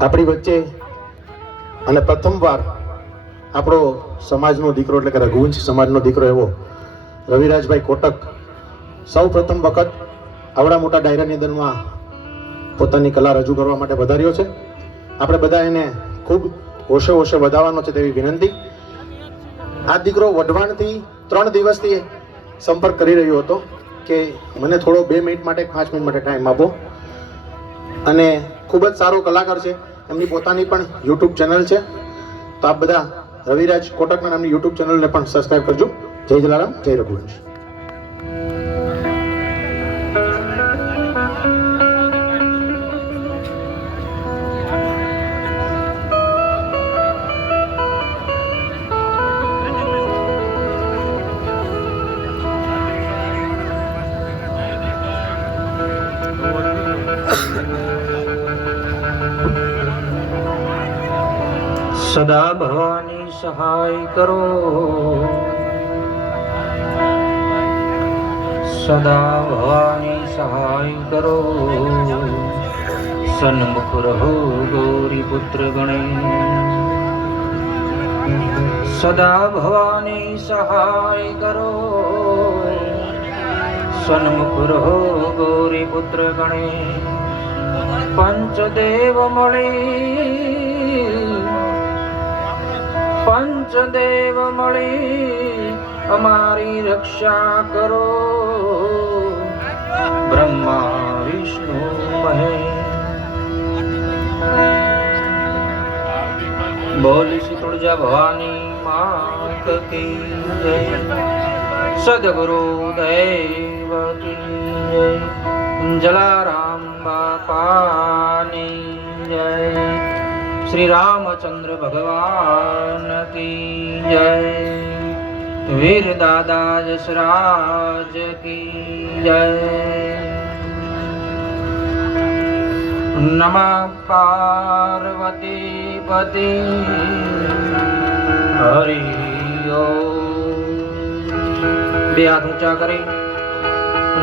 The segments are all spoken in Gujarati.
આપણી વચ્ચે અને પ્રથમવાર આપણો સમાજનો દીકરો, એટલે કે રઘુવંશ સમાજનો દીકરો એવો રવિરાજભાઈ કોટક, સૌ પ્રથમ વખત આવડા મોટા ડાયરાની અંદરમાં પોતાની કલા રજૂ કરવા માટે વધાર્યો છે. આપણે બધા એને ખૂબ હોશે હોશે વધાવવાનો છે તેવી વિનંતી. આ દીકરો વઢવાણથી ત્રણ દિવસથી સંપર્ક કરી રહ્યો હતો કે મને થોડો બે મિનિટ માટે, પાંચ મિનિટ માટે ટાઈમ આપો. અને ખૂબ જ સારો કલાકાર છે. એમની પોતાની પણ યુટ્યુબ ચેનલ છે. તો આપ બધા રવિરાજ કોટકના નામની યુટ્યુબ ચેનલને પણ સબસ્ક્રાઈબ કરજો. જય જલારામ, જય રઘુવંશ. સદા ભવાની સહાય કરો સદા ભવાની સહાય કરો સન્મુખ રહો ગૌરી પુત્ર ગણે સદા ભવાની સહાય કરો સન્મુખ રહો ગૌરી પુત્ર ગણે પંચદેવ મળી પંચદેવ મળી, અમારી રક્ષા કરો. બ્રહ્મા, વિષ્ણુ, મહેશ. બોલી શ્રી તુળજા ભવાની માત કી જય સદગુરુ દેવ જય જલારામ બાપાની જય. શ્રી રામચંદ્ર ભગવાન કી જય. વીર દાદા જસરાજ કી જય. નમ પાર્વતી પતિ હરિ બે હાથ ઊંચા કરી.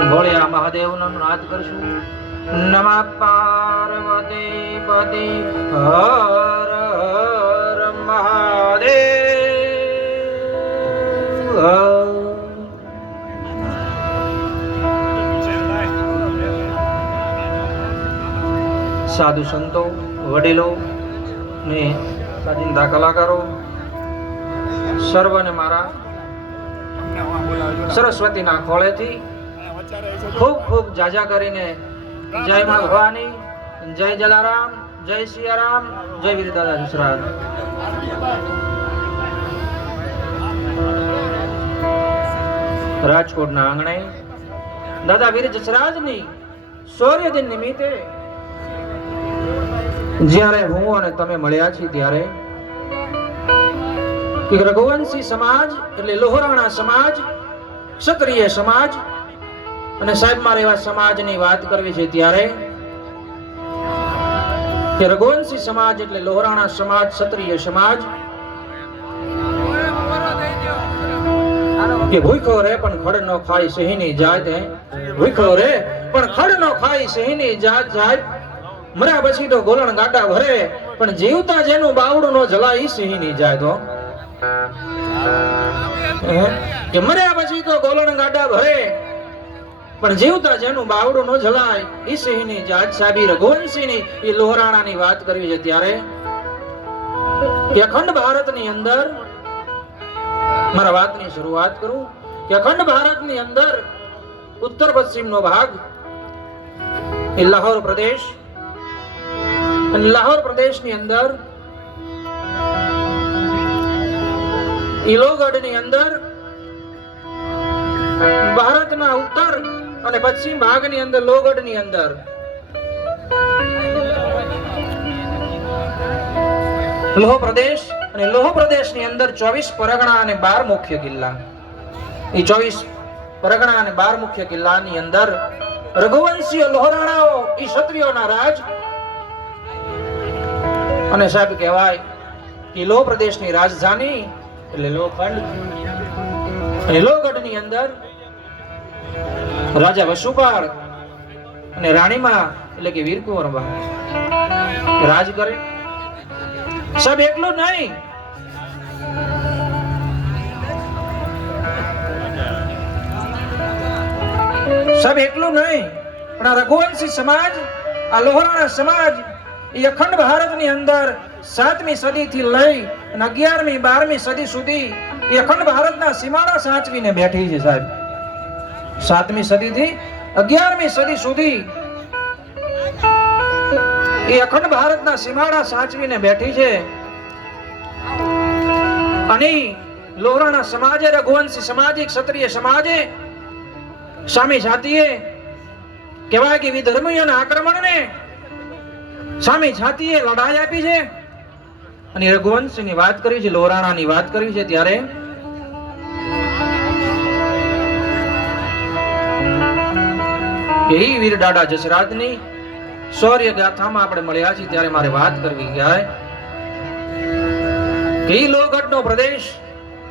ભોળિયા મહાદેવનો નાદ કરશું. નમઃ પાર્વતી પતિ હર હર મહાદેવ સાધુ સંતો વડીલો ને કાજિંદા કલાકારો સર્વને મારા સરસ્વતીના ખોળેથી ખૂબ ખૂબ જાજા કરીને જય મા ભવાની જય જલારામ, જય સિયારામ, જય વીર દાદા જસરાજ રાજકોટના આંગણે દાદા વીર જસરાજની સૌર્ય દિન નિમિત્તે જ્યારે હું અને તમે મળ્યા છીએ ત્યારે રઘુવંશી સમાજ એટલે લોહરાણા સમાજ, ક્ષત્રિય સમાજ અને સાહેબ, મારે એવા સમાજની વાત કરવી છે ત્યારે કે રઘુવંશી સમાજ એટલે લોહરાણા સમાજ, ક્ષત્રિય સમાજ, કે ભૂખો રે પણ ખડ નો ખાય સહીની જાત, હે? ભૂખો રે પણ ખડ નો ખાય સહીની જાત જાય મર્યા પછી તો ગોલણ ગાડા ભરે, પણ જીવતા જેનું બાવડું નો જલાય ઈ સિંહની જાત તો? કે મર્યા પછી તો ગોલણ ગાડા ભરે પણ જીવતા જેનું બાવડું નો જલાય, ઈ સિંહની જાત સાબી રઘુવંશીની ઈ લોહરાણાની વાત કરવી છે ત્યારે? કે અખંડ ભારતની અંદર, મારા વાતની શરૂઆત કરું, કે અખંડ ભારતની અંદર ઉત્તર પશ્ચિમનો ભાગ, એ લાહોર પ્રદેશ, અને લાહોર પ્રદેશની અંદર ઇલોગઢની અંદર, ભારતના અને પશ્ચિમ ભાગની અંદર લોગઢની અંદર. લોહ પ્રદેશ અને લોહ પ્રદેશની અંદર ચોવીસ પરગણા અને બાર મુખ્ય કિલ્લા. એ ચોવીસ પરગણા અને બાર મુખ્ય કિલ્લાની અંદર રઘુવંશીય લોહરાણાઓ એ ક્ષત્રિયોના રાજ. અને સાહેબ કહેવાય કે લોહ પ્રદેશની રાજધાની એટલે લોખંડ અને લોહગઢની અંદર રાજા વસુપાળ અને રાણીમાં, એટલે કે વીરકુંવરબા રાજ કરે. સબ એકલું નહીં. સબ એકલું નહીં. પણ રઘુવંશી સમાજ, આ લોહરાણા સમાજ, એ અખંડ ભારતની અંદર સાતમી સદીથી લઈ અને અગિયારમી, બારમી સદી સુધી એ અખંડ ભારતના સીમાડા સાચવીને બેઠી છે સાહેબ. સાતમી સદીથી અગિયારમી સદી સુધી એ અખંડ ભારતના સીમાડા સાચવીને બેઠી છે. અને લોહરાણા સમાજે, રઘુવંશી સમાજે ક્ષત્રિય સમાજે સામી જાતિએ કહેવાય કે વિધર્મીઓના આક્રમણને સામે જાતિએ લડાઈ આપી છે. અને રઘુવંશની વાત કરી છે લોરાણાની વાત કરી છે, ત્યારે એ વીર દાડા જસરાજની શૌર્ય ગાથામાં આપણે મળ્યા છીએ ત્યારે મારે વાત કરવી જાય ઈ લોહગઢનો પ્રદેશ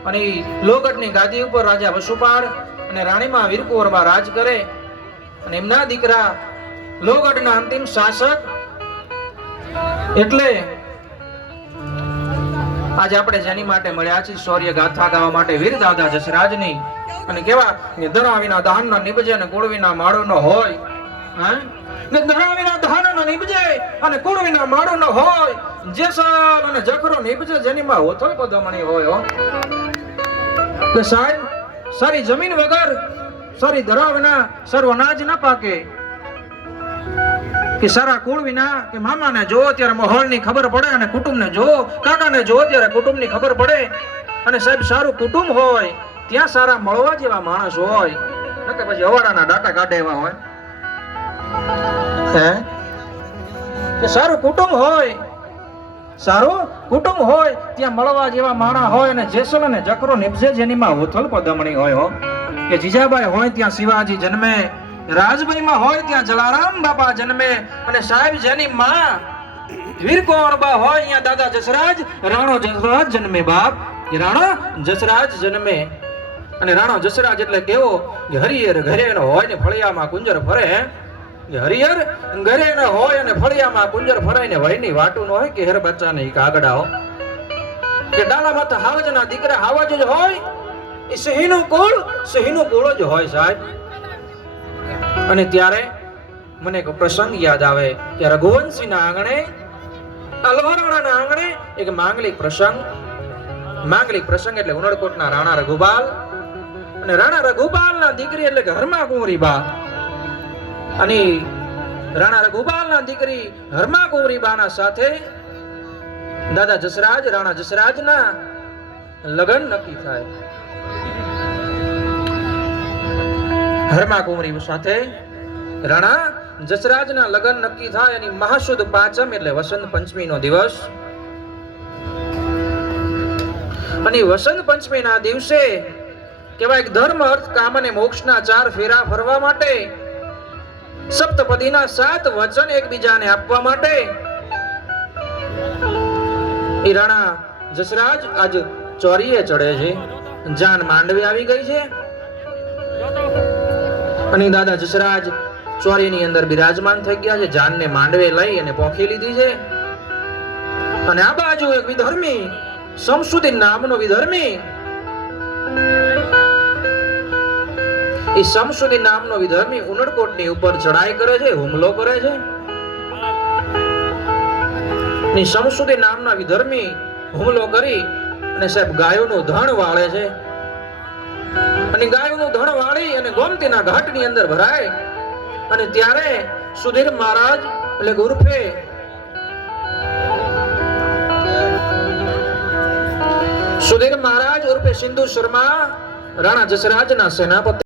અને લોહગઢની ગાદી ઉપર રાજા વસુપાળ અને રાણીમાં વીરકુંવરમાં રાજ કરે અને એમના દીકરા લોહગઢના અંતિમ શાસક એટલે આજે આપણે જેની માટે મળ્યા છીએ, શૌર્ય ગાથા ગાવા માટે વીર દાદા જસરાજની. અને કેવા? દરા વિના દાન ના નિભજે અને કુળ વિના માળો નો હોય. હે? ને ધરા વિના દાન નો નિભજે અને કુળ વિના માળો નો હોય. જેસલ અને જખરો નિભજે જેની માં હોથલ પદમણી હોય, હો. સાહેબ, સારી જમીન વગર, સારી ધરા વિના સર્વ અનાજ ના પાકે. કે સારા કુળ વિના કે મામાને જો ત્યારે માહોલની ખબર પડે અને કુટુંબને જો, કાકાને જો ત્યારે કુટુંબની ખબર પડે અને સાહેબ સારું કુટુંબ હોય, ત્યાં સારા મળવા જેવા માણસ હોય ન પછી અવાડાના ડાટા કાઢે એવા હોય. હે? કે સારું કુટુંબ હોય, સારું કુટુંબ હોય, ત્યાં મળવા જેવા માણા હોય અને જેસલ અને જકરો નિપજે જેનીમાં હોથલ પદમણી હોય હો. કે જીજાબાઈ હોય ત્યાં શિવાજી જન્મે રાજભાઈમાં હોય ત્યાં જલારામ બાપા જન્મે અને સાહેબ જેની માં વીરકુંવરબા હોય, અહીંયા દાદા જસરાજ, રાણો જસરાજ જન્મે બાપ. રાણો જસરાજ જન્મે. અને રાણો જસરાજ એટલે કેવો કે હરિહર ઘરે ન હોય ને ફળિયામાં કુંજર ફરે કે હરિહર ઘરે ન હોય અને ફળિયામાં કુંજર ફરાય ને વહીની વાટું હોય કે હેર નહીં કાગડાઓ કે ડાલામાં તો હાવજના દીકરા હાવજ જ હોય એ સહીનું કુળ સહીનું કુળ જ હોય સાહેબ. અને ત્યારે મને એક પ્રસંગ યાદ આવે કે રઘુવંશીના આંગણે, અલવરાણાના આંગણે એક માંગલિક પ્રસંગ માંગલિક પ્રસંગ એટલે ઉનડકોટના રાણા રઘુબાલ અને રાણા રઘુબાલના દીકરી એટલે કે હરમા કુંવરી બા અને રાણા રઘુબાલના દીકરી હરમા કુંવરી બાના સાથે દાદા જસરાજ, રાણા જસરાજના લગ્ન નક્કી થાય. હરમા કુંવરી સાથે રાણા જસરાજના લગ્ન નક્કી થાય એની મહાશુદ્ધ પાંચમ એટલે વસંત પંચમીનો દિવસ. અને વસંત પંચમીના દિવસે કેવાય ધર્મ, અર્થ, કામ અને મોક્ષના ચાર ફેરા ફરવા માટે, સપ્તપદીના સાત વચન એકબીજાને આપવા માટે ઈરાણા રાણા જસરાજ આજ ચોરીએ ચડે છે. જાન માંડવી આવી ગઈ છે. અને દાદા જસરાજ ચોરીની અંદર બિરાજમાન થઈ ગયા છે, જાનને માંડવે લઈ અને પોખી લીધી છે. અને આ બાજુ એક વિધર્મી સમસુદીન નામનો વિધર્મી. એ સમસુદ્દીન નામનો વિધર્મી ઉનડકોટની ઉપર ચડાઈ કરે છે, હુમલો કરે છે. ને સમસુદી નામના વિધર્મી હુમલો કરી અને સાહેબ ગાયોનું ધણ વાળે છે. અને ગાયનું ધણ વાળી અને ગોમતીના ઘાટની અંદર ભરાય. અને ત્યારે સુધીર મહારાજ એટલે ગુરુફે સુધીર મહારાજ ઉર્ફે સિંધુ શર્મા, રાણા જસરાજના સેનાપતિ.